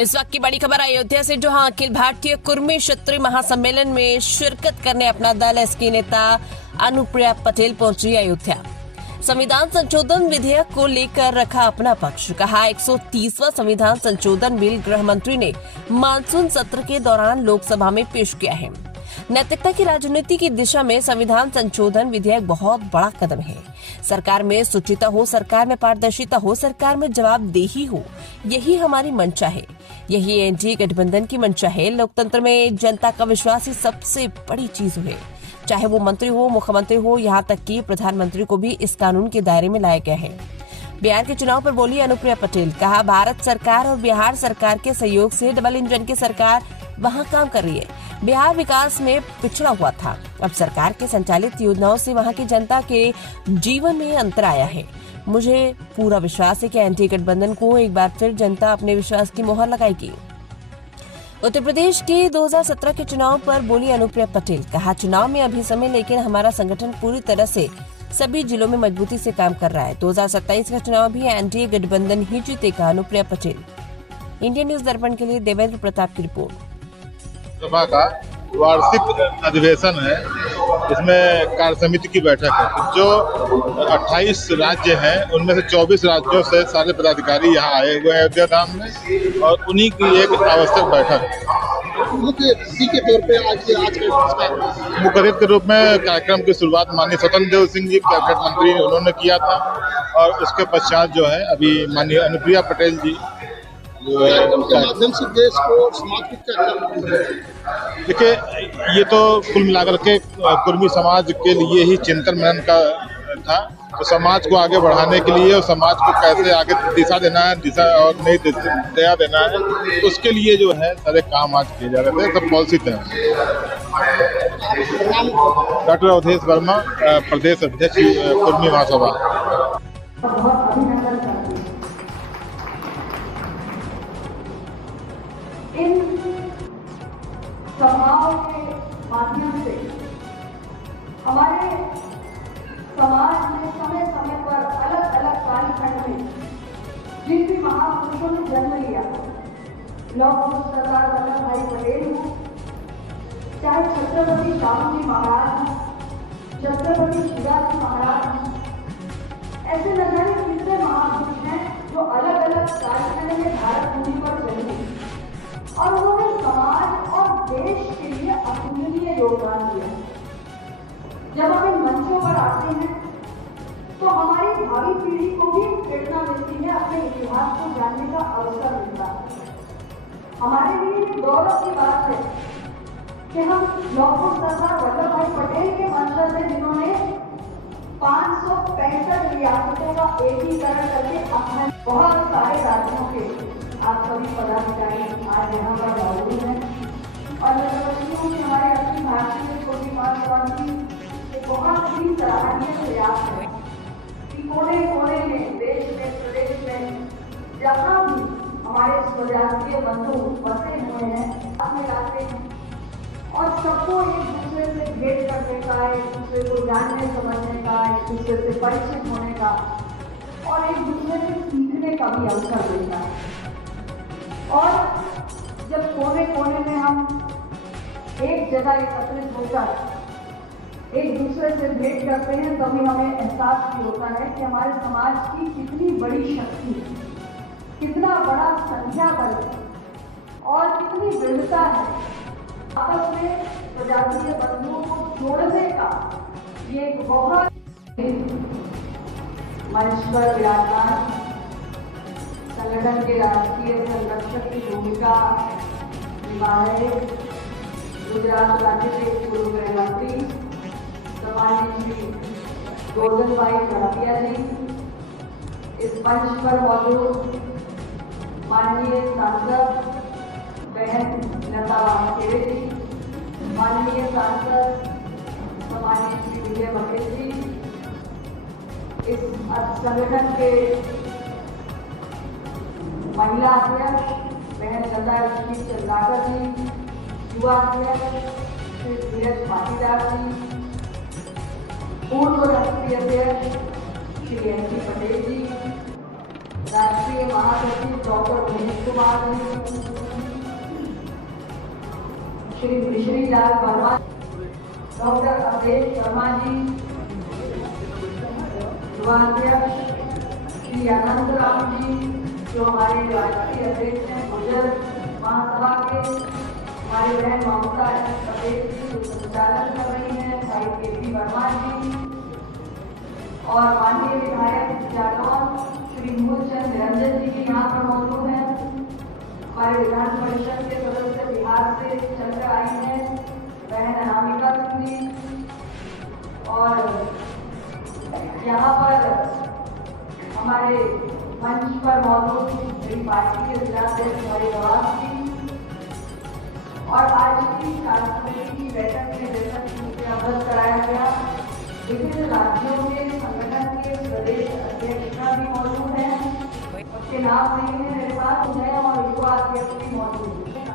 इस वक्त की बड़ी खबर अयोध्या से, जहां अखिल भारतीय कुर्मी क्षत्रिय महासम्मेलन में शिरकत करने अपना दल एसपी नेता अनुप्रिया पटेल पहुंची अयोध्या। संविधान संशोधन विधेयक को लेकर रखा अपना पक्ष। कहा 130वां संविधान संशोधन बिल गृह मंत्री ने मानसून सत्र के दौरान लोकसभा में पेश किया है। नैतिकता की राजनीति की दिशा में संविधान संशोधन विधेयक बहुत बड़ा कदम है। सरकार में शुचिता हो, सरकार में पारदर्शिता हो, सरकार में जवाबदेही हो, यही हमारी मंशा है, यही एनडीए गठबंधन की मंशा है। लोकतंत्र में जनता का विश्वास ही सबसे बड़ी चीज है। चाहे वो मंत्री हो, मुख्यमंत्री हो, यहाँ तक कि प्रधानमंत्री को भी इस कानून के दायरे में लाया गया है। बिहार के चुनाव पर बोली अनुप्रिया पटेल। कहा भारत सरकार और बिहार सरकार के सहयोग से डबल इंजन की सरकार वहां काम कर रही है। बिहार विकास में पिछड़ा हुआ था, अब सरकार के संचालित योजनाओं से वहां की जनता के जीवन में अंतर आया है। मुझे पूरा विश्वास है कि एनडीए गठबंधन को एक बार फिर जनता अपने विश्वास की मोहर लगाएगी। उत्तर प्रदेश के 2017 के चुनाव पर बोली अनुप्रिया पटेल। कहा चुनाव में अभी समय, लेकिन हमारा संगठन पूरी तरह से सभी जिलों में मजबूती से काम कर रहा है। 2027 का चुनाव भी एनडीए गठबंधन ही जीतेगा। अनुप्रिया पटेल। इंडियन न्यूज दर्पण के लिए देवेंद्र प्रताप की रिपोर्ट। सभा का वार्षिक अधिवेशन है, इसमें कार्य समिति की बैठक है। जो 28 राज्य हैं उनमें से 24 राज्यों से सारे पदाधिकारी यहाँ आए हुए हैं अयोध्या धाम में, और उन्हीं की एक आवश्यक बैठक मुख्य अतिथि के तौर पे आज मुख्य अतिथि के रूप में कार्यक्रम की शुरुआत माननीय स्वतंत्र देव सिंह जी कैबिनेट मंत्री उन्होंने किया था, और उसके पश्चात जो है अभी माननीय अनुप्रिया पटेल जी के माध्यम से देश को समर्पित कर। देखिए, ये तो कुल मिलाकर के कुर्मी समाज के लिए ही चिंतन मनन का था। तो समाज को आगे बढ़ाने के लिए और समाज को कैसे आगे दिशा देना है, दिशा और नई दया देना है, उसके लिए जो है सारे काम आज किए जा रहे थे। सब पॉलिसी थे। डॉक्टर अवधेश वर्मा, प्रदेश अध्यक्ष कुर्मी महासभा। इन सभाओं के माध्यम से हमारे समाज में समय समय पर अलग अलग कालखंड में जिन भी महापुरुषों ने जन्म लिया, लौह पुरुष सरदार वल्लभ भाई पटेल हो, चाहे छत्रपति शाहू जी महाराज हो, छत्रपति शिवाजी महाराज हो, ऐसे न जाने कितने महापुरुष हैं जो अलग अलग कालखंड में भारत भूमि पर जन्मे और उन्होंने समाज और देश के लिए अतुलनीय योगदान दिया। जब हम इन मंचों पर आते हैं तो हमारी भावी पीढ़ी को भी प्रेरणा मिलती है, अपने इतिहास को जानने का अवसर मिलता है। हमारे लिए गौरव की बात है कि हम लौह पुरुष सरदार वल्लभ भाई पटेल के वंशज हैं, जिन्होंने 565 रियासतों का एकीकरण करके अपने बहुत सारे राज्यों के आप सभी पदाधिकारी आज यहाँ पर मौजूद हैं, और हमारे अखिल भारतीय कुर्मी महासभा की एक बहुत ही सराहनीय प्रयास है कि कोने कोने में, देश में, प्रदेश में जहाँ भी हमारे स्वजातीय बंधु बसे हुए हैं, अपने लाते हैं और सबको एक दूसरे से भेंट करने का, एक दूसरे को जानने समझने का, एक दूसरे से परिचित होने का और एक दूसरे से सीखने का भी अवसर देता है। और जब कोने कोने में हम एक जगह एकत्रित होकर एक दूसरे से भेंट करते हैं, तभी हमें एहसास भी होता है कि हमारे समाज की कितनी बड़ी शक्ति है, कितना बड़ा संख्या बल है और कितनी विविधता है। आपस में प्रजातीय बंधुओं को जोड़ने का ये एक बहुत मंच पर विराजमान संगठन के राष्ट्रीय संरक्षक की भूमिका निभाए गुजरात राज्य के पूर्व गृह मंत्री सम्मानित श्री गोवर्धन भाई खड़ापिया जी, इस मंच पर मौजूद माननीय सांसद बहन लता वामखेड़े जी, माननीय सांसद सम्मानित श्री विजय बघेल जी, इस संगठन के महिला अध्यक्ष बहन लता चंद्राकर जी, युवा अध्यक्ष श्री धीरज पाटीदार जी, पूर्व राष्ट्रीय अध्यक्ष श्री एनपी पटेल जी, राष्ट्रीय महासचिव डॉक्टर महेश कुमार जी, श्री मिश्री लाल वर्मा, डॉक्टर अवधेश शर्मा जी, युवाध्यक्ष श्री अनंत राम जी, जो हमारे राष्ट्रीय अध्यक्ष हैं गुजर महासभा के, हमारी बहन ममता पटेल जी जो संचालन कर रही हैं, भाई के.पी. वर्मा जी और माननीय विधायक जालौन श्री मूलचंद निरंजन जी भी यहाँ पर मौजूद हैं। हमारे विधान परिषद के सदस्य बिहार से चलकर आई हैं बहन अनामिका सिंह जी, और यहाँ पर हमारे मंच पर मौजूद मेरी पार्टी के जिलाध्यक्ष हमारे नवाज जी, और आज की कार्यसमिति की बैठक में जैसा कि मुझे अवगत कराया गया, विभिन्न राज्यों के संगठन के प्रदेश अध्यक्ष भी मौजूद हैं, उसके नाम नहीं है मेरे पास है और युवा अध्यक्ष भी मौजूद है।